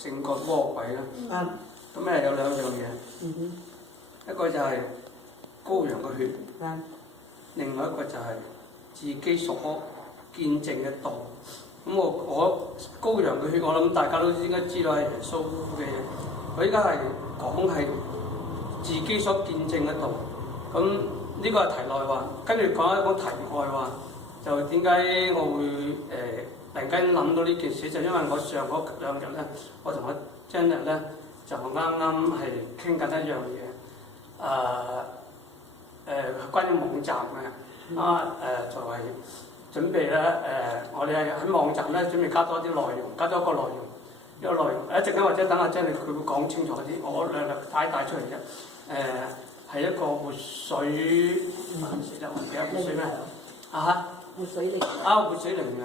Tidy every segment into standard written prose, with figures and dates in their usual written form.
勝過魔鬼啦。咁咧有兩樣嘢，一個就係羔羊嘅血，另外一個就係自己所見證嘅道。咁我羔羊嘅血，我諗大家都應該知道係耶穌嘅嘢。佢依家係講係自己所見證嘅道。咁呢個係題內話，跟住講一講題外話，就點解我會突然間諗到呢件事，就因為我上嗰兩日咧，我同我張日咧就啱啱係傾緊一樣嘢，關於網站嘅，就係準備咧我哋係喺網站咧準備加多啲內容，加多一個內容，一陣間或者等下張日佢會講清楚啲，我略略帶出嚟啫，係一個活水，活水咩？活水靈活水靈糧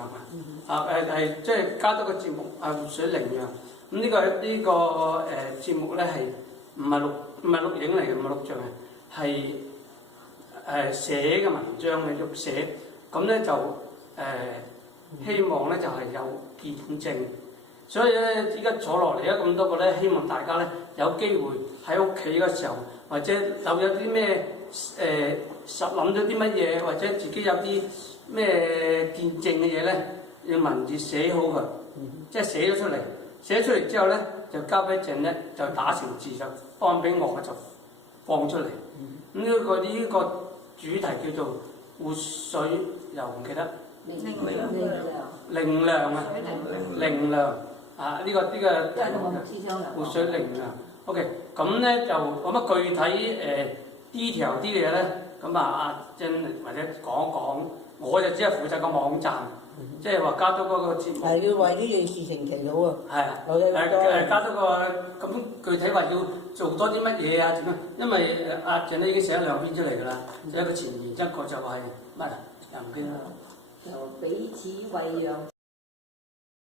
係即係加多個節目活水靈糧。咁呢個節目咧係唔係錄影嚟嘅，唔係錄像嘅，係寫嘅文章嘅喐寫。咁咧就希望咧就係有見證。所以咧依家坐落嚟咁多個咧，希望大家咧有機會喺屋企嘅時候，或者有啲咩諗咗啲乜嘢，或者自己有啲咩見證嘅嘢咧，用文字寫好佢，即係寫咗出嚟。寫出嚟之後咧，就交俾鄭咧，就打成字就放俾我，就放出嚟。呢個主題叫做活水，又唔記得靈糧啊，靈糧啊！呢個活水靈糧。OK， 咁咧就咁具體detail啲嘅嘢咧，咁阿鄭或者講一講，我就只係負責個網站。即係話加多嗰個節目，係要為呢件事情祈禱啊！加多個咁具體話要做多啲乜嘢啊？點啊？因為阿鄭咧已經寫咗兩篇出嚟㗎啦，一個前言，一個就係乜又唔記得啦。就彼此餵養。